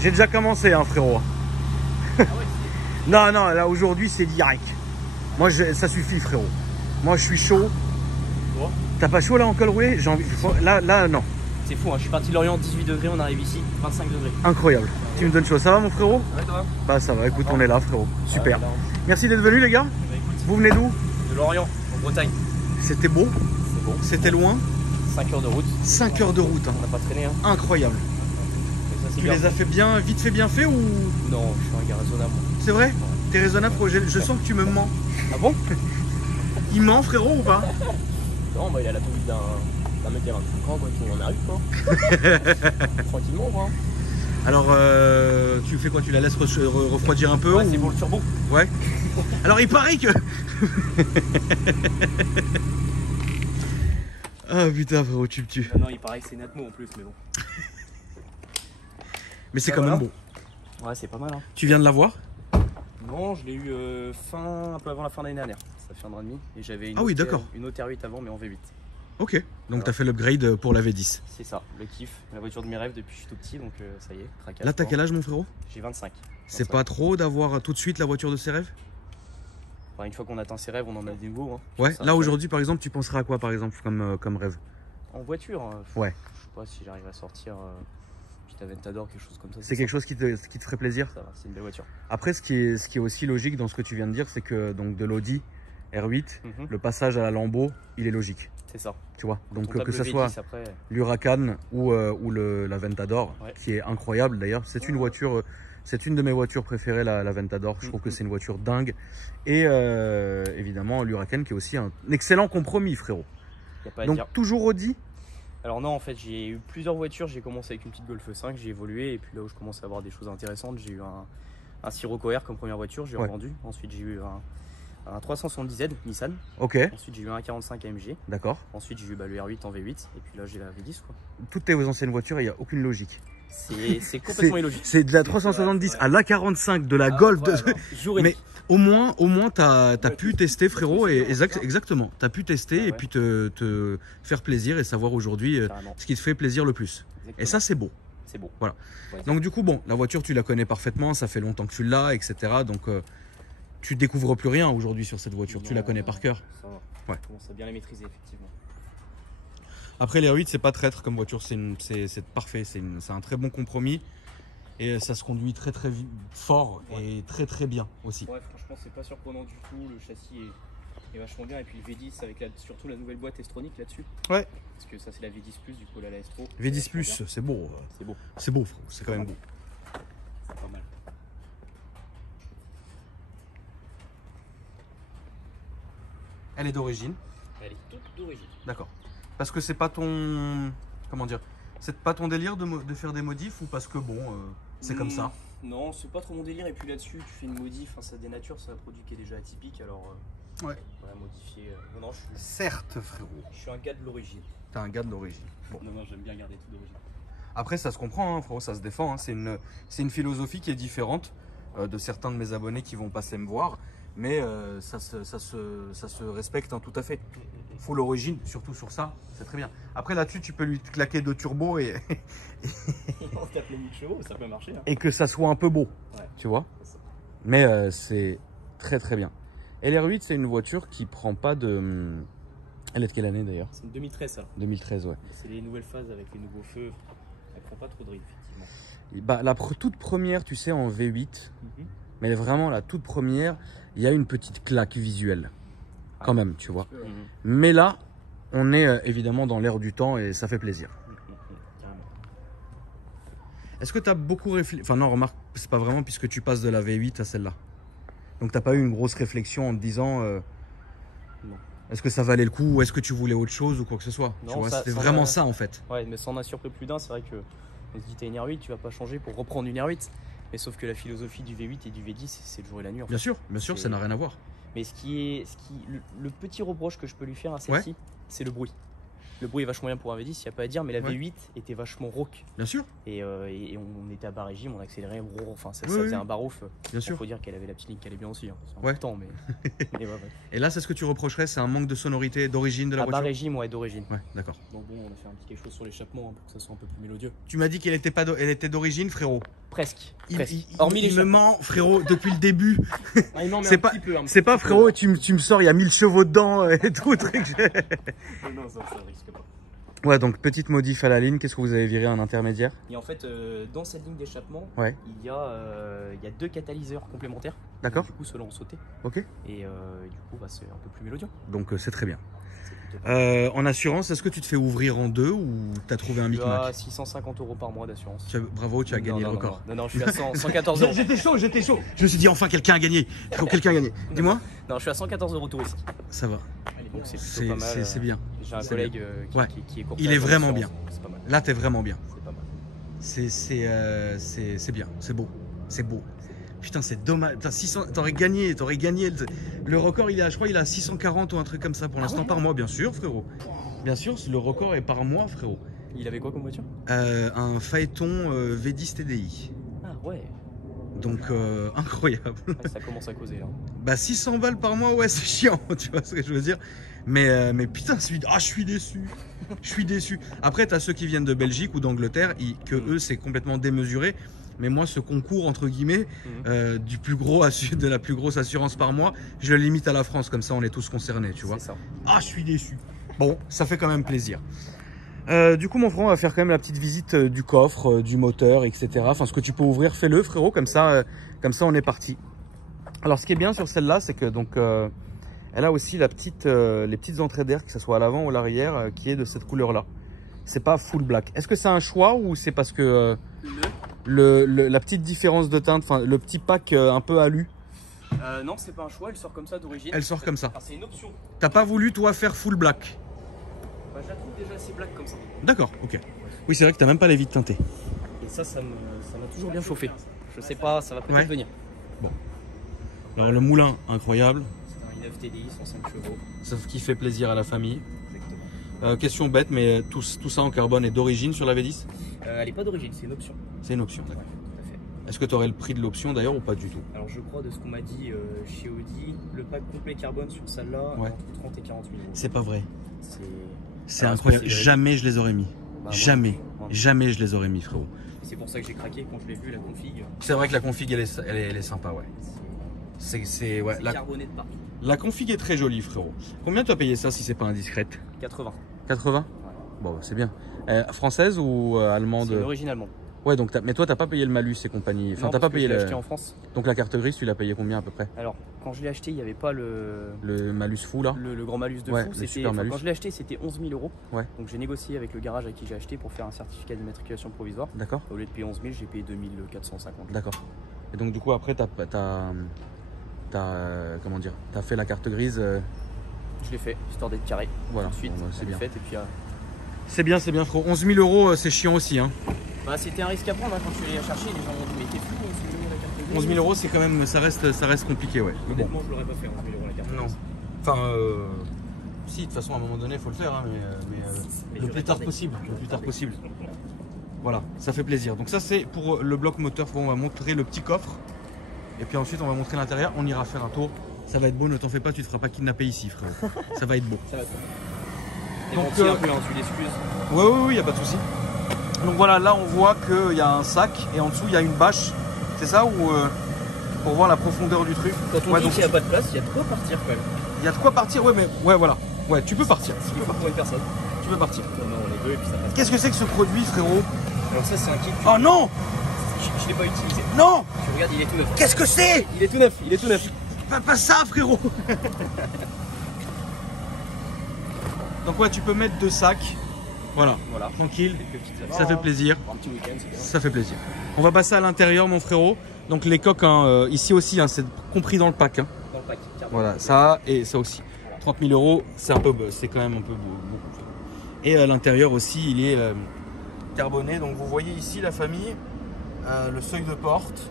J'ai déjà commencé, hein, frérot. Ah ouais, Non, non, là aujourd'hui c'est direct. Moi, ça suffit, frérot. Moi, je suis chaud. bon. T'as pas chaud là en col roulé? J'ai envie. Là, non. C'est fou, hein. Je suis parti de Lorient, 18 degrés, on arrive ici, 25 degrés. Incroyable. Tu me donnes chaud. Ça va, mon frérot? Ouais, toi? Bah, ça va. Écoute, on est là, frérot. Super. Ouais, Merci d'être venu, les gars. bah, écoute, Vous venez d'où? de Lorient, en Bretagne. C'était beau. C'est bon. C'était loin. 5 heures de route. 5 heures de route. Hein. On n'a pas traîné, hein. Incroyable. Mais ça, c'est Tu bien. les as fait bien, vite fait, bien fait ou? Non, je suis un gars raisonnable. C'est vrai? T'es raisonnable, frérot. Je sens que tu me mens. Ah bon? Il ment, frérot, ou pas? Non, bah il a la conduite d'un mec qui a 25 ans, quoi, qui en arrive, quoi. Tranquillement, quoi. Alors, tu fais quoi? Tu la laisses refroidir un peu Ouais, ou... c'est pour le turbo. Ouais. Alors, il paraît que... Ah putain, frérot, tu me tues. Non, il paraît que c'est Natmo en plus, mais bon. Mais c'est Ah, quand voilà. même beau. Ouais, c'est pas mal, hein. Tu viens de l'avoir? Non, je l'ai eu un peu avant la fin de l'année dernière. Ça fait un an et demi. Et j'avais une, Ah oui, d'accord. une autre R8 avant, mais en V8. Ok. Donc, Voilà. t'as fait l'upgrade pour la V10. C'est ça, le kiff. La voiture de mes rêves depuis que je suis tout petit, donc ça y est, traquage. Là, t'as quel âge, mon frérot? J'ai 25. C'est 25. pas trop d'avoir tout de suite la voiture de ses rêves? Enfin, une fois qu'on atteint ses rêves, on en a des nouveaux. Hein. Ouais. Ça, Là, aujourd'hui, par exemple, tu penserais à quoi, par exemple, comme rêve? En voiture, hein, Ouais. je sais pas si j'arrive à sortir petite Aventador, quelque chose comme ça. C'est quelque chose qui te ferait plaisir? Ça va, c'est une belle voiture. Après, ce qui est aussi logique dans ce que tu viens de dire, c'est que donc de l'Audi R8, Mhm. le passage à la Lambo, il est logique. C'est ça. Tu vois, donc Quand on tape que le ça V10 soit après, l'Huracan ou la Ventador, Ouais. qui est incroyable d'ailleurs. C'est une voiture, c'est une de mes voitures préférées, la Ventador. Je trouve que c'est une voiture dingue. Et évidemment l'Huracan qui est aussi un excellent compromis, frérot. y a pas à Donc dire. toujours Audi. Alors non, en fait, j'ai eu plusieurs voitures. J'ai commencé avec une petite Golf 5, j'ai évolué. Et puis là où je commence à avoir des choses intéressantes, j'ai eu un Sirocco R comme première voiture, j'ai Ouais. revendu. Ensuite, j'ai eu un 370Z Nissan. Ok, Ensuite, j'ai eu un 45 AMG. d'accord. Ensuite, j'ai eu le R8 en V8. Et puis là, j'ai la V10, quoi. Toutes tes anciennes voitures, il n'y a aucune logique. C'est complètement illogique. C'est de la 370 Ouais. à l'A45, de la Ah, Golf. voilà, jour et Mais nuit. au moins t'as Ouais, pu tout- tester, tout frérot, ce et que tu veux, exactement. T'as pu tester Ah et ouais. puis te faire plaisir et savoir aujourd'hui Carrément. ce qui te fait plaisir le plus. Et ça, c'est beau. c'est beau. Voilà. Ouais. Donc du coup, bon, la voiture, tu la connais parfaitement, ça fait longtemps que tu l'as, etc. Donc tu découvres plus rien aujourd'hui sur cette voiture, tu la Non, connais par cœur. Ça va. Ouais. Je commence à bien les maîtriser, effectivement. Après, les R8, c'est pas traître comme voiture, c'est parfait, c'est un très bon compromis. Et ça se conduit très fort et très bien aussi. Ouais, franchement, c'est pas surprenant du tout. Le châssis est vachement bien. Et puis le V10 avec surtout la nouvelle boîte S-Tronic là-dessus. Ouais. Parce que ça, c'est la V10, du coup, là, la S-Tro. V10 Plus, c'est beau. C'est beau. C'est beau, frérot, c'est quand même beau. C'est pas mal. Elle est d'origine. Elle est toute d'origine. D'accord. Parce que c'est pas ton... Comment dire? C'est pas ton délire de faire des modifs ou parce que bon, c'est comme ça? Non, c'est pas trop mon délire. Et puis là-dessus, tu fais une modif, ça dénature, c'est un produit qui est déjà atypique. Alors, Ouais. voilà, modifier. Non, Certes, frérot. je suis un gars de l'origine. T'es un gars de l'origine. Bon. Non, j'aime bien garder tout d'origine. Après, ça se comprend, hein, frérot, ça se défend. Hein. C'est une philosophie qui est différente de certains de mes abonnés qui vont passer me voir. Mais ça se respecte hein, tout à fait. Faut l'origine, surtout sur ça, c'est très bien. Après là-dessus, tu peux lui claquer deux turbos et, On se tape les 1000 chevaux, ça peut marcher. Hein. et que ça soit un peu beau, Ouais. tu vois. C'est ça. Mais c'est très bien. Et l'R8, c'est une voiture qui prend pas de... Elle est de quelle année d'ailleurs? C'est une 2013, ça. 2013, ouais. C'est les nouvelles phases avec les nouveaux feux. Elle prend pas trop de rythme, effectivement. Et bah, toute première, tu sais, en V8, mais vraiment la toute première, il y a une petite claque visuelle. Quand même, tu vois. Mais là, on est évidemment dans l'air du temps et ça fait plaisir. Carrément. Est-ce que tu as beaucoup réfléchi? Enfin non, remarque, c'est pas vraiment puisque tu passes de la V8 à celle-là. Donc t'as pas eu une grosse réflexion en te disant Non. est-ce que ça valait le coup ou est-ce que tu voulais autre chose ou quoi que ce soit? Non, Tu vois, ça- c'était ça vraiment va. ça en fait. Ouais, mais ça en a surpris plus d'un. C'est vrai que on se dit t'as une R8, tu vas pas changer pour reprendre une R8. Mais sauf que la philosophie du V8 et du V10, c'est le jour et la nuit. En fait. Bien sûr, ça n'a rien à voir. Mais le petit reproche que je peux lui faire à celle-ci, c'est le bruit. Le bruit est vachement bien pour un V10, il n'y a pas à dire, mais la Ouais. V8 était vachement rauque. Bien sûr, Et on était à bas régime, on accélérait, enfin ça Oui, faisait oui. un barouf. bien sûr. Il faut dire qu'elle avait la petite ligne qui allait bien aussi. Hein. C'est Ouais. important, mais ouais. Et là, c'est ce que tu reprocherais, c'est un manque de sonorité d'origine de la À bas voiture? régime, ouais, d'origine. Ouais, d'accord. Donc bon, on a fait un petit quelque chose sur l'échappement hein, pour que ça soit un peu plus mélodieux. Tu m'as dit qu'elle était pas elle était d'origine, frérot. Presque. Il, presque. il- Hormis il me l'échappement. ment, frérot, depuis le début. Ah, il m'en met C'est un pas- petit peu, un C'est petit pas, peu, frérot, là. tu me sors, il y a 1000 chevaux dedans et tout. Truc. Non, ça risque pas. Ouais, donc petite modif à la ligne. Qu'est-ce que vous avez viré en intermédiaire? Et en fait, dans cette ligne d'échappement, Ouais. il y a 2 catalyseurs complémentaires. D'accord. Du coup, ceux-là ont sauté. Ok. Et du coup, bah, c'est un peu plus mélodieux. Donc c'est très bien. C'est plutôt pas mal. En assurance, est-ce que tu te fais ouvrir en deux ou t'as trouvé un Je suis à micmac? 650 € par mois d'assurance. Bravo, tu as gagné Non, le non, record. Non, je suis à 114 €. J'étais chaud, j'étais chaud. Je me suis dit enfin quelqu'un a gagné. Quelqu'un a gagné. Dis-moi. Non, je suis à 114 € touristique. Ça va. Donc c'est C'est plutôt pas mal. c'est bien. J'ai un C'est collègue Ouais. qui est courtier. Il est en vraiment assurance, bien. C'est pas mal. Là, t'es vraiment bien. C'est pas mal. C'est bien. C'est beau. C'est beau. Putain, c'est dommage. Putain, 600, t'aurais gagné. Le record, je crois, il est à 640 ou un truc comme ça pour l'instant par mois, bien sûr, frérot. Bien sûr, le record est par mois, frérot. Il avait quoi comme voiture? Un Phaeton V10 TDI. Ah ouais. Donc, incroyable. Ah, ça commence à causer là. Bah, 600 balles par mois, ouais, c'est chiant, tu vois ce que je veux dire. Mais putain, je suis déçu. Je suis déçu. Après, t'as ceux qui viennent de Belgique ou d'Angleterre, eux, c'est complètement démesuré. Mais moi, ce concours, entre guillemets, de la plus grosse assurance par mois, je le limite à la France, comme ça on est tous concernés, tu vois. C'est ça. Ah, je suis déçu. Bon, ça fait quand même plaisir. Du coup, mon frère, on va faire quand même la petite visite du coffre, du moteur, etc. Enfin, ce que tu peux ouvrir, fais-le, frérot, comme ça on est parti. Alors, ce qui est bien sur celle-là, c'est que donc, elle a aussi les petites entrées d'air, que ce soit à l'avant ou à l'arrière, qui est de cette couleur-là. C'est pas full black. Est-ce que c'est un choix ou c'est parce que la petite différence de teinte, enfin le petit pack un peu alu? Non, c'est pas un choix, elle sort comme ça d'origine. Elle sort comme ça. Ah, c'est une option. T'as pas voulu toi faire full black? Bah, je la trouve déjà assez black comme ça. D'accord, ok. Oui, c'est vrai que t'as même pas les vitres teintées. Et ça m'a toujours bien chauffé. Je sais pas, ça va peut-être Ouais. venir. Alors le moulin, incroyable. C'est un i9 TDI, 105 chevaux. Ça qui fait plaisir à la famille. Exactement. Question bête, mais tout ça en carbone est d'origine sur la V10? Elle est pas d'origine, c'est une option. C'est une option, Ouais, d'accord. tout à fait. Est-ce que tu aurais le prix de l'option d'ailleurs ou pas du tout? Alors je crois de ce qu'on m'a dit chez Audi, le pack complet carbone sur celle-là, Ouais. entre 30 et 40 000 €. C'est pas vrai. C'est Alors, incroyable. est-ce que c'est Jamais je les aurais mis. Bah, Jamais. moi, Jamais je les aurais mis, frérot. c'est pour ça que j'ai craqué quand je l'ai vu, la config. C'est vrai que la config, elle est sympa, ouais. C'est ouais. C'est La, carboné de partout. la config est très jolie, frérot. Combien tu as payé ça si c'est pas indiscrète? 80. 80? Bon, c'est bien. Française ou allemande? C'est l'origine allemande. Ouais, donc mais toi, t'as pas payé le malus et compagnie. Enfin, Non, t'as parce pas que je payé l'ai le. acheté en France. Donc la carte grise, tu l'as payé combien à peu près? Alors, quand je l'ai acheté, il n'y avait pas le Le malus fou là? grand malus de Ouais, fou. le C'était, super malus. quand je l'ai acheté, c'était 11 000 €. Ouais. Donc j'ai négocié avec le garage à qui j'ai acheté pour faire un certificat d'immatriculation provisoire. D'accord. Au lieu de payer 11 000, j'ai payé 2 450. D'accord. Et donc du coup après comment dire, t'as fait la carte grise. Je l'ai fait, histoire d'être carré. Voilà. Tout de suite, Bon, bah, c'est elle est bien. faite, et puis, C'est bien, frérot. 11 000 €, c'est chiant aussi, hein. bah, c'était un risque à prendre hein, quand je suis allé la chercher. Les gens m'ont dit, mais t'es fou, 11 000 € la carte grise. 11 000 €, c'est quand même, ça reste compliqué, ouais. Mais bon. Honnêtement, je l'aurais pas fait, 11 000 € la carte Non. grise. Enfin, si, de toute façon, à un moment donné, il faut le faire, hein, mais Mais le je plus tard retardais. possible. Le plus tard possible. Voilà, ça fait plaisir. Donc ça, c'est pour le bloc moteur. On va montrer le petit coffre. Et puis ensuite, on va montrer l'intérieur. On ira faire un tour. Ça va être beau, ne t'en fais pas, tu te feras pas kidnapper ici, frérot. Ça va être beau. Ça va être Donc, bon. Un peu, hein, tu l'excuses. Oui, y a pas de souci. Donc voilà, là, on voit qu'il y a un sac et en dessous, il y a une bâche. C'est ça ou pour voir la profondeur du truc? Quand on Ouais, dit donc qu'il n'y a pas de place, il y a de quoi partir quand même. il y a de quoi partir, ouais, mais ouais, voilà. Ouais, tu peux partir. Ce qu'il faut pour une personne. Tu peux partir. Non, on est deux et puis ça passe. Qu'est-ce que c'est que ce produit, frérot? Alors ça, c'est un kit. Oh non! Je l'ai pas utilisé. Non! Tu regardes, il est tout neuf. Qu'est-ce que c'est? Il est tout neuf, il est tout neuf. Pas ça, frérot. Donc ouais, tu peux mettre 2 sacs. Voilà, Voilà. tranquille. Quelques petites Ça fait plaisir. Un petit week-end, c'est bien. Ça fait plaisir. On va passer à l'intérieur, mon frérot. Donc les coques, hein, ici aussi, hein, c'est compris dans le pack. Hein. Dans le pack. Voilà, ça et ça aussi. 30 000 €, c'est quand même un peu beaucoup. Et à l'intérieur aussi, il est carboné. Donc vous voyez ici la famille, le seuil de porte,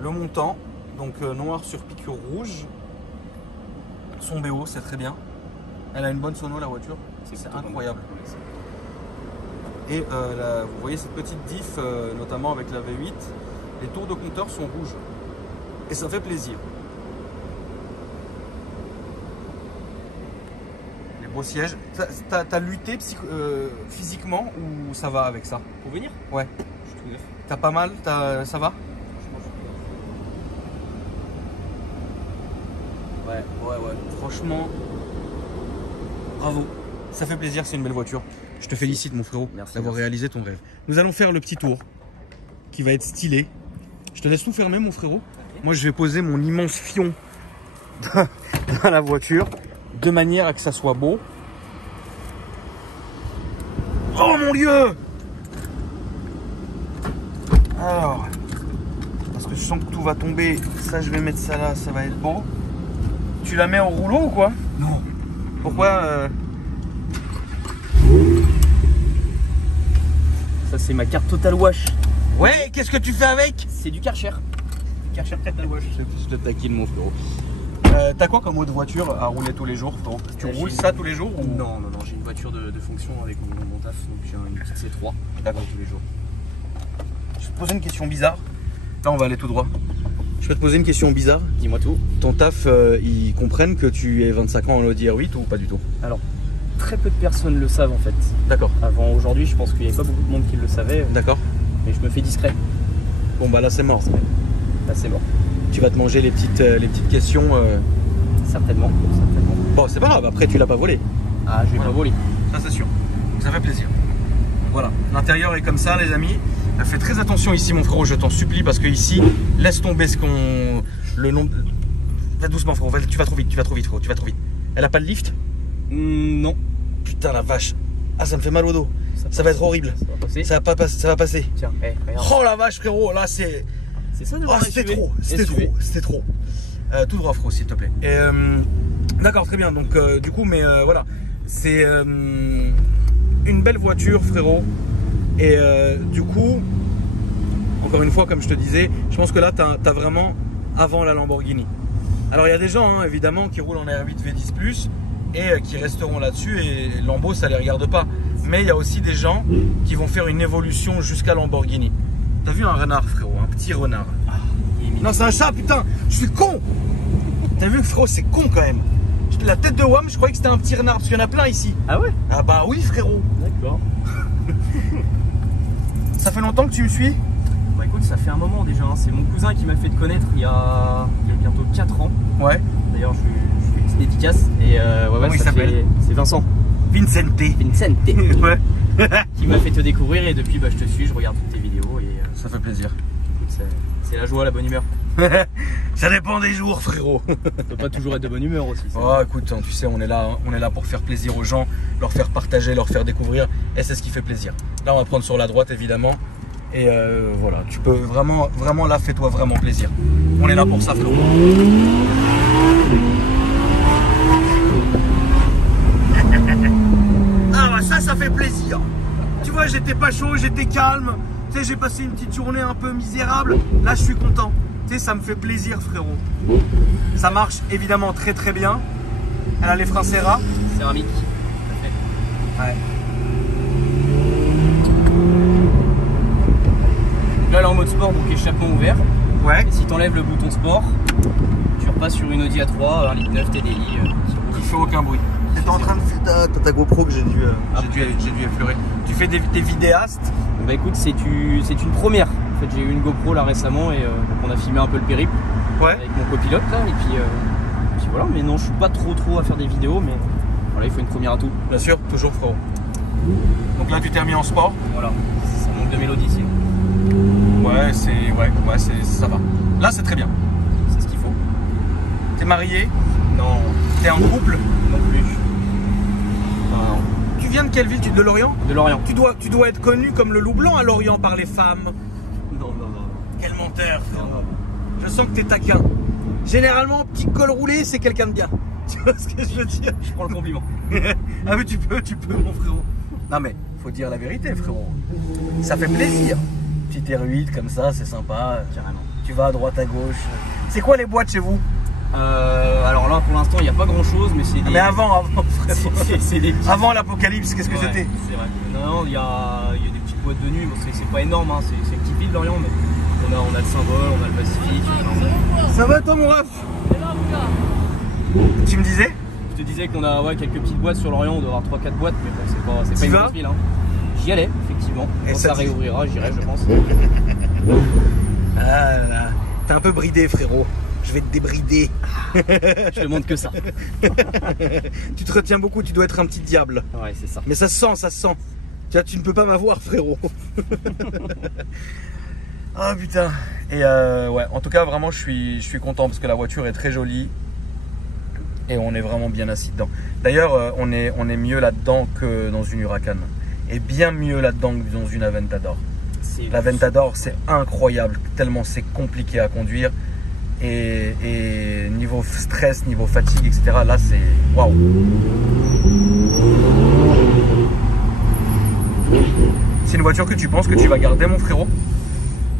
le montant, donc noir sur piqûre rouge. Son BO, c'est très bien. Elle a une bonne sono la voiture, c'est incroyable. Et vous voyez cette petite diff, notamment avec la V8, les tours de compteur sont rouges. Et ça fait plaisir. Les beaux sièges. T'as lutté physiquement ou ça va avec ça? Pour venir? Ouais. Je suis tout neuf. T'as pas mal? Ça va? Ouais. Franchement, bravo. Ça fait plaisir, c'est une belle voiture. Je te félicite mon frérot d'avoir réalisé ton rêve. Nous allons faire le petit tour qui va être stylé. Je te laisse tout fermer mon frérot. Okay. Moi je vais poser mon immense fion dans la voiture de manière à que ça soit beau. Oh mon Dieu! Alors, parce que je sens que tout va tomber, ça je vais mettre ça là, ça va être beau. Tu la mets en rouleau ou quoi? Non. Pourquoi Ça c'est ma carte Total Wash. Ouais, qu'est-ce que tu fais avec? C'est du Karcher. Karcher Total Wash. Je te taquine mon frérot. T'as quoi comme autre voiture à rouler tous les jours? Tu roules ça tous les jours ou... Non, j'ai une voiture de fonction avec mon taf, donc j'ai une petite C3. D'accord. Tous les jours. Je vais te poser une question bizarre. Là on va aller tout droit. Je vais te poser une question bizarre. Dis-moi tout. Ton taf, ils comprennent que tu es 25 ans en Audi R8 ou pas du tout? Alors, très peu de personnes le savent en fait. D'accord. Avant aujourd'hui, je pense qu'il n'y avait pas beaucoup de monde qui le savait. D'accord. Mais je me fais discret. Bon bah là c'est mort. Là c'est mort. Tu vas te manger les petites questions. Certainement. Bon c'est pas grave, après tu l'as pas volé. Ah je vais pas voler. Ça c'est sûr. Ça fait plaisir. Voilà, l'intérieur est comme ça les amis. Fais très attention ici mon frérot, je t'en supplie, parce que ici, laisse tomber ce qu'on... Le nombre... Va doucement frérot, tu vas trop vite frérot, tu vas trop vite. Elle a pas de lift? Non. Putain la vache. Ah ça me fait mal au dos. Ça va être horrible. Ça va passer. Ça va passer. Tiens, regarde. Oh la vache frérot, là c'est... C'est ça de voir c'était trop. Tout droit frérot s'il te plaît. D'accord, très bien, donc du coup, mais voilà. C'est une belle voiture frérot. Et du coup, encore une fois, comme je te disais, je pense que là, tu as vraiment avant la Lamborghini. Alors, il y a des gens, hein, évidemment, qui roulent en R8 V10 Plus et qui resteront là-dessus et Lambo, ça les regarde pas. Mais il y a aussi des gens qui vont faire une évolution jusqu'à Lamborghini. T'as vu un renard, frérot, un petit renard. Non, c'est un chat, putain, je suis con. T'as vu, frérot, c'est con quand même. La tête de WAM, je croyais que c'était un petit renard, parce qu'il y en a plein ici. Ah ouais? Ah bah oui, frérot. D'accord. Ça fait longtemps que tu me suis? Bah écoute, ça fait un moment déjà, hein. C'est mon cousin qui m'a fait te connaître il y a bientôt 4 ans. Ouais. D'ailleurs, je fais une petite dédicace. Et comment il s'appelle? C'est Vincent. Vincente. Ouais. Qui m'a fait te découvrir et depuis, bah, je te suis, je regarde toutes tes vidéos et ça fait plaisir. Écoute, c'est la joie, la bonne humeur. Ça dépend des jours, frérot. Ça peut pas toujours être de bonne humeur aussi. Oh, écoute, hein, tu sais, on est là pour faire plaisir aux gens, leur faire partager, leur faire découvrir, et c'est ce qui fait plaisir. Là, on va prendre sur la droite, évidemment, et voilà, tu peux vraiment là, fais-toi vraiment plaisir. On est là pour ça, frérot. Ah bah ça fait plaisir. Tu vois, j'étais pas chaud, j'étais calme. Tu sais, j'ai passé une petite journée un peu misérable. Là, je suis content. Tu sais, ça me fait plaisir, frérot. Ça marche évidemment très très bien. Elle a les freins Serra. Céramique. Ouais. Là, elle est en mode sport, donc échappement ouvert. Ouais. Et si tu enlèves le bouton sport, tu repasses sur une Audi A3, 1,9 litre TDI. Qui fait aucun bruit. T'es en train de faire ta GoPro que j'ai dû effleurer. Tu fais des vidéastes? Bah écoute, c'est une première. En fait, j'ai eu une GoPro là récemment et donc on a filmé un peu le périple avec mon copilote là. Et puis voilà, mais non, je suis pas trop à faire des vidéos, mais voilà, il faut une première atout. Bien sûr, toujours frérot. Donc là, tu t'es remis en sport? Voilà, ça manque de mélodie ici. Ouais, ça va. Là, c'est très bien. C'est ce qu'il faut. T'es marié? Non. T'es en couple? Non plus. Non. Tu viens de quelle ville? De Lorient? De Lorient. Tu dois être connu comme le loup blanc à Lorient par les femmes. Non. Quel menteur, frérot. Je sens que t'es taquin. Généralement, petit col roulé, c'est quelqu'un de bien. Tu vois ce que je veux dire? Je prends le compliment. Ah mais tu peux, mon frérot. Non mais, faut dire la vérité, frérot. Ça fait plaisir. Petite R8 comme ça, c'est sympa. Carrément. Tu vas à droite, à gauche. C'est quoi les boîtes chez vous? Alors là, pour l'instant, il n'y a pas grand chose, mais c'est des... Mais avant, c'est des petits... avant l'apocalypse, qu'est-ce que c'était? C'est vrai. Non, il y a des petites boîtes de nuit, bon, c'est pas énorme, hein. C'est une petite ville d'Orient, mais on a le Symbole, on a le Pacifique. Ça va toi mon ref? Tu me disais? Je te disais qu'on a quelques petites boîtes sur l'Orient, on doit avoir 3-4 boîtes, mais bon, c'est pas une grosse ville. Hein. J'y allais, effectivement. Et quand ça réouvrira, j'irai, je pense. Ah là là, t'es un peu bridé frérot. Je vais te débrider. Je te montre que ça. Tu te retiens beaucoup, tu dois être un petit diable. Ouais, c'est ça. Mais ça se sent, ça se sent. Tu ne peux pas m'avoir frérot. Ah putain. Et ouais, en tout cas vraiment je suis content parce que la voiture est très jolie. Et on est vraiment bien assis dedans. D'ailleurs, on est mieux là-dedans que dans une Huracan. Et bien mieux là-dedans que dans une Aventador. L'Aventador, c'est incroyable, tellement c'est compliqué à conduire. Et niveau stress, niveau fatigue, etc. Là, c'est waouh. C'est une voiture que tu penses que tu vas garder, mon frérot?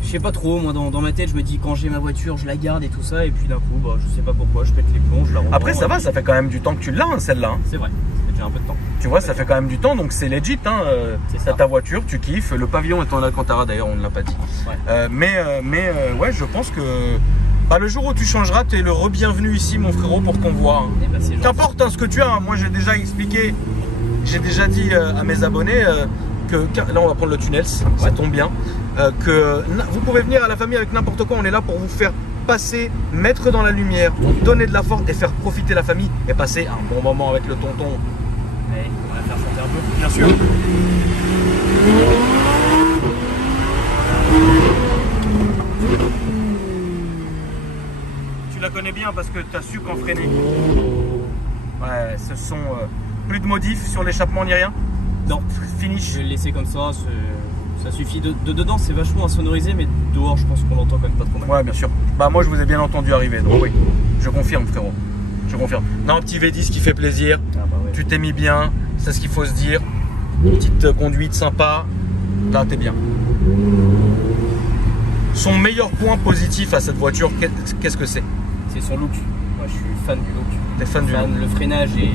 Je sais pas trop, moi dans ma tête je me dis quand j'ai ma voiture je la garde et tout ça et puis d'un coup bah, je sais pas pourquoi je pète les plombs, je la revends. Après ça va, ça fait quand même du temps que tu l'as hein, celle-là. Hein. C'est vrai, ça fait déjà un peu de temps. Tu vois, ça fait quand même du temps donc c'est legit. Hein. T'as ta voiture, tu kiffes. Le pavillon est en Alcantara d'ailleurs, on ne l'a pas dit. Ouais. Ouais, je pense que bah, le jour où tu changeras, tu es le re-bienvenu ici mon frérot pour qu'on voit. Hein. Bah, qu'importe hein, ce que tu as, hein. Moi j'ai déjà expliqué, j'ai déjà dit à mes abonnés que là on va prendre le tunnel, ça tombe bien. Que vous pouvez venir à la famille avec n'importe quoi, on est là pour vous faire passer, mettre dans la lumière, donner de la force et faire profiter la famille et passer un bon moment avec le tonton. Ouais, on va la faire chanter un peu. Bien sûr. Tu la connais bien parce que tu as su qu'en freiner. Ouais, ce sont plus de modifs sur l'échappement ni rien. Non, finish. Je vais le laisser comme ça. Ça suffit. De dedans, c'est vachement insonorisé, mais dehors, je pense qu'on l'entend quand même pas trop mal. Ouais, bien sûr. Bah, moi, je vous ai bien entendu arriver, donc oui. Je confirme, frérot. Je confirme. Non, petit V10 qui fait plaisir. Ah bah ouais. Tu t'es mis bien. C'est ce qu'il faut se dire. Petite conduite sympa. Là, t'es bien. Son meilleur point positif à cette voiture, qu'est-ce que c'est? C'est son look. Moi, je suis fan du look. T'es fan du look? Le freinage est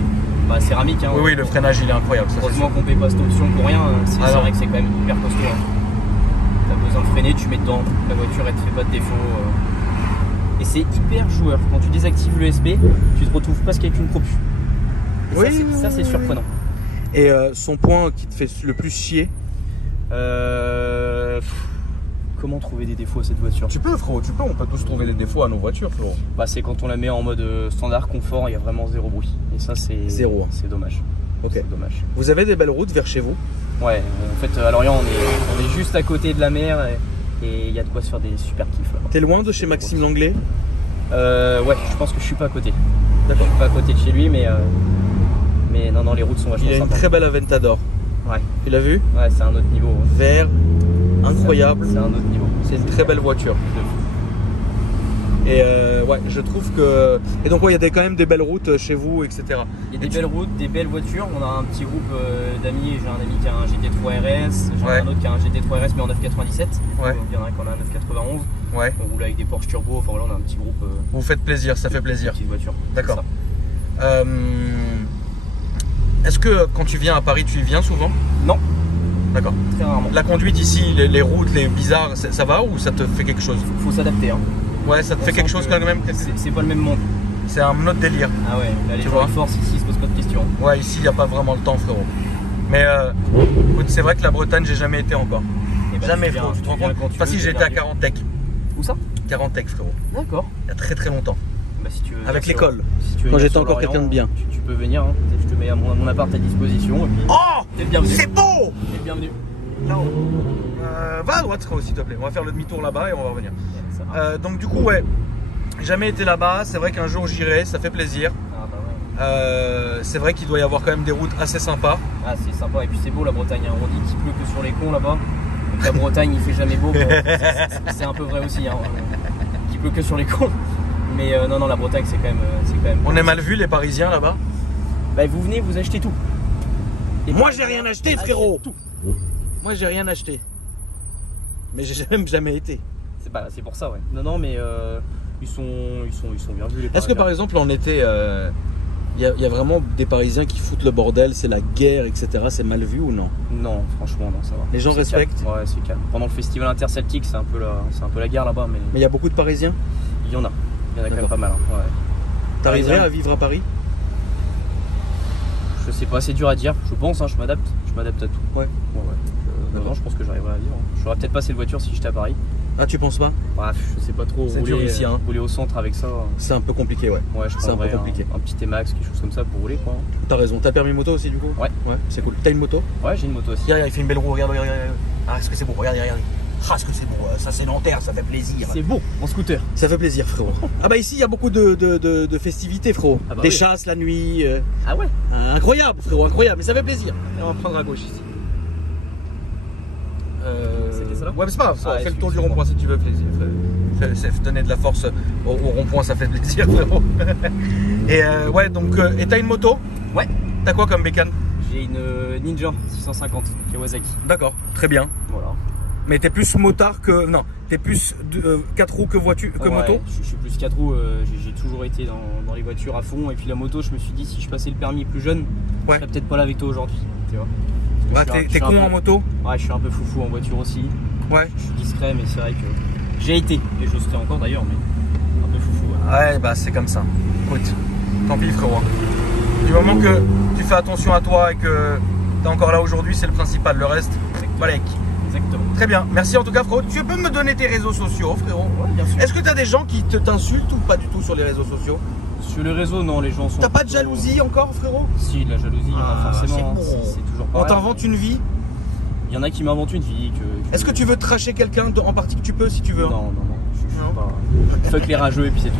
céramique. Hein, oui, le freinage, il est incroyable. Heureusement qu'on ne paie pas cette option pour rien. C'est vrai que c'est quand même hyper costaud. Hein. T'as besoin de freiner, tu mets dedans. La voiture, elle te fait pas de défaut. Et c'est hyper joueur. Quand tu désactives l'ESP, tu te retrouves presque avec une propue. Oui, ça, c'est surprenant. Et son point qui te fait le plus chier? Comment trouver des défauts à cette voiture? Tu peux frérot, tu peux, on peut tous trouver des défauts à nos voitures frérot. Bah, c'est quand on la met en mode standard confort, il y a vraiment zéro bruit. Et ça c'est zéro. C'est dommage. Ok. C'est dommage. Vous avez des belles routes vers chez vous? Ouais, en fait à Lorient on est juste à côté de la mer et il y a de quoi se faire des super kiffs là-bas. T'es loin de chez Maxime Langlais? Ouais, je pense que je suis pas à côté. D'accord. Je suis pas à côté de chez lui mais non, les routes sont vachement sympas. Il a une très belle Aventador. Ouais. Tu l'as vu? Ouais, c'est un autre niveau. Ouais. Vert, incroyable. C'est un autre niveau. C'est une très belle voiture. Et ouais, je trouve que... Et donc ouais, il y a quand même des belles routes chez vous, etc. Il y a des belles routes, des belles voitures. On a un petit groupe d'amis. J'ai un ami qui a un GT3 RS. J'ai un autre qui a un GT3 RS mais en 997. Ouais. Il y en a un qui en a un 991. Ouais. On roule avec des Porsche Turbo. Enfin voilà, on a un petit groupe. Vous faites plaisir, ça fait plaisir. Petite voiture. D'accord. Est-ce que quand tu viens à Paris, tu y viens souvent? Non. D'accord. Très rarement. La conduite ici, les routes, les bizarres, ça va ou ça te fait quelque chose? Faut s'adapter. Hein. Ouais, ça te fait quelque chose quand même? C'est pas le même monde. C'est un autre délire. Ah ouais, là les gens de force ici, ils se posent pas de questions. Ouais, ici, il n'y a pas vraiment le temps, frérot. Mais écoute, c'est vrai que la Bretagne, j'ai jamais été encore. Bah, jamais, frérot. Tu te rends compte? Enfin, si j'étais à 40 Tech. Où ça? 40 Tech, frérot. D'accord. Il y a très très longtemps. Bah, si tu veux avec l'école. Si quand j'étais encore quelqu'un de bien. Tu peux venir, hein. Je te mets mon appart à disposition. Et puis, oh, t'es le bienvenu. C'est beau. T'es le bienvenu. Non. Va à droite, s'il te plaît. On va faire le demi-tour là-bas et on va revenir. Ouais, donc du coup, ouais. Jamais été là-bas. C'est vrai qu'un jour j'irai. Ça fait plaisir. Ah, bah ouais. C'est vrai qu'il doit y avoir quand même des routes assez sympas. Ah, c'est sympa. Et puis c'est beau la Bretagne. Hein. On dit qu'il pleut que sur les cons là-bas. Donc la Bretagne, il fait jamais beau. C'est un peu vrai aussi. Hein. Il pleut que sur les cons. Mais non, la Bretagne, c'est quand même. On est mal vu les Parisiens là-bas. Bah, vous venez, vous achetez tout. Et moi, j'ai rien acheté, frérot. Tout. Moi, j'ai rien acheté. Mais j'ai même jamais été. C'est pour ça, ouais. Non, mais Ils sont bien vus. Est-ce que par exemple en été, il y a vraiment des Parisiens qui foutent le bordel, c'est la guerre, etc. C'est mal vu ou non? Non, franchement, non, ça va. Les gens respectent? Calme. Ouais, c'est calme. Pendant le festival interceltique, c'est un peu la guerre là-bas. Mais il y a beaucoup de Parisiens? Il y en a quand même pas mal. Hein. Ouais. T'arriverais à vivre à Paris? Je sais pas, c'est dur à dire. Je pense, hein, je m'adapte à tout. Ouais. Non, je pense que j'arriverai à vivre. Je ferais peut-être pas cette voiture si j'étais à Paris. Ah, tu penses pas? Bref, je sais pas trop. C'est dur ici, hein. Rouler au centre avec ça. C'est un peu compliqué, ouais. Ouais, je c'est un peu compliqué. Un petit T-Max, quelque chose comme ça pour rouler, quoi. T'as raison. T'as permis moto aussi, du coup? Ouais. Ouais, c'est cool. T'as une moto? Ouais, j'ai une moto aussi. Regarde, il fait une belle roue, regarde. Ah, est-ce que c'est beau? Regarde. Ah, est-ce que c'est beau? Ça, c'est Nanterre, ça fait plaisir. C'est beau, mon scooter. Ça fait plaisir, frérot. Ah, bah ici, il y a beaucoup de festivités, frérot. Ah bah des oui. chasses la nuit. Ah ouais? Incroyable, frérot, incroyable. Mais ça fait plaisir. Et on va prendre à gauche ici. C'était ça là? Ouais, mais c'est pas grave, Ah, fais le tour du rond-point si tu veux, plaisir. Donner de la force au rond-point, ça fait plaisir, frérot. Et ouais, donc, et t'as une moto? Ouais. T'as quoi comme bécane? J'ai une Ninja 650 Kawasaki. D'accord, très bien. Voilà. Mais t'es plus motard que. Non, t'es plus 4 roues que voiture que moto? Je suis plus 4 roues, j'ai toujours été dans les voitures à fond. Et puis la moto, je me suis dit, si je passais le permis plus jeune, je serais peut-être pas là avec toi aujourd'hui. Tu vois? Ouais, t'es con en moto? Ouais, je suis un peu foufou en voiture aussi. Ouais. Je suis discret, mais c'est vrai que j'ai été, et je le serai encore d'ailleurs, mais un peu foufou. Ouais, bah c'est comme ça. Écoute, tant pis, frérot. Du moment que tu fais attention à toi et que t'es encore là aujourd'hui, c'est le principal. Le reste, balèque. Exactement. Très bien. Merci en tout cas, frérot. Tu peux me donner tes réseaux sociaux, frérot? Ouais, bien sûr. Est-ce que t'as des gens qui t'insultent ou pas du tout sur les réseaux sociaux? Sur les réseaux, non, les gens sont. T'as pas de jalousie encore, frérot? Si, de la jalousie, il y en a forcément. c'est bon. C'est toujours On pareil. t'invente une vie? Il y en a qui m'inventent une vie. Est-ce que tu veux tracher quelqu'un en particulier? Tu peux si tu veux. Non. Je suis pas. Fuck les rageux et puis c'est tout.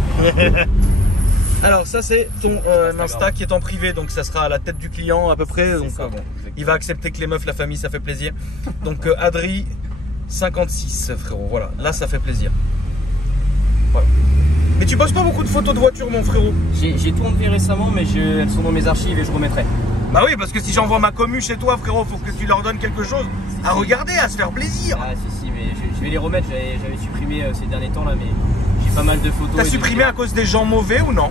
Alors ça c'est ton Insta qui est en privé, donc ça sera à la tête du client à peu près. Donc ça, bon, il va accepter que les meufs, la famille, ça fait plaisir. Donc Adri 56, frérot. Voilà, là ça fait plaisir. Voilà. Mais tu poses pas beaucoup de photos de voitures, mon frérot? J'ai tout enlevé récemment, mais elles sont dans mes archives et je remettrai. Bah oui, parce que si j'envoie ma commu chez toi, frérot, faut que tu leur donnes quelque chose à regarder, à se faire plaisir. Ah si, mais je vais les remettre. J'avais supprimé ces derniers temps là, mais j'ai pas mal de photos. T'as supprimé à cause des gens mauvais ou non?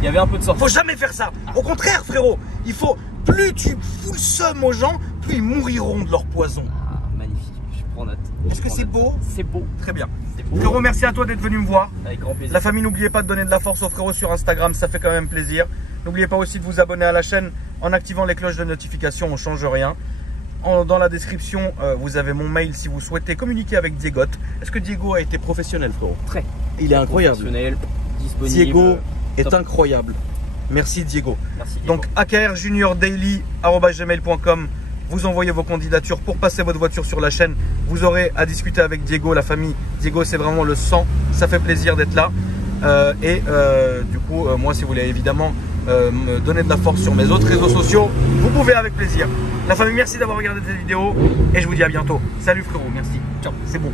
Il y avait un peu de sortie. Faut jamais faire ça. Au contraire, frérot, il faut, plus tu fous le seum aux gens, plus ils mouriront de leur poison. Ah, magnifique, je prends note. Est-ce que c'est beau? C'est beau. Très bien. Beau. Frérot, merci à toi d'être venu me voir. Avec grand plaisir. La famille, n'oubliez pas de donner de la force aux frérots sur Instagram, ça fait quand même plaisir. N'oubliez pas aussi de vous abonner à la chaîne en activant les cloches de notification, on ne change rien. Dans la description, vous avez mon mail si vous souhaitez communiquer avec Diego. Est-ce que Diego a été professionnel, frérot? Très. Il est incroyable. Professionnel, disponible. Diego est top. incroyable. Merci Diego. Merci Diego. Donc akrjuniordaily@gmail.com. Vous envoyez vos candidatures pour passer votre voiture sur la chaîne. Vous aurez à discuter avec Diego, la famille. Diego, c'est vraiment le sang. Ça fait plaisir d'être là. Du coup, moi, si vous voulez évidemment me donner de la force sur mes autres réseaux sociaux, vous pouvez avec plaisir. La famille, merci d'avoir regardé cette vidéo et je vous dis à bientôt. Salut frérot, merci. Ciao, c'est bon.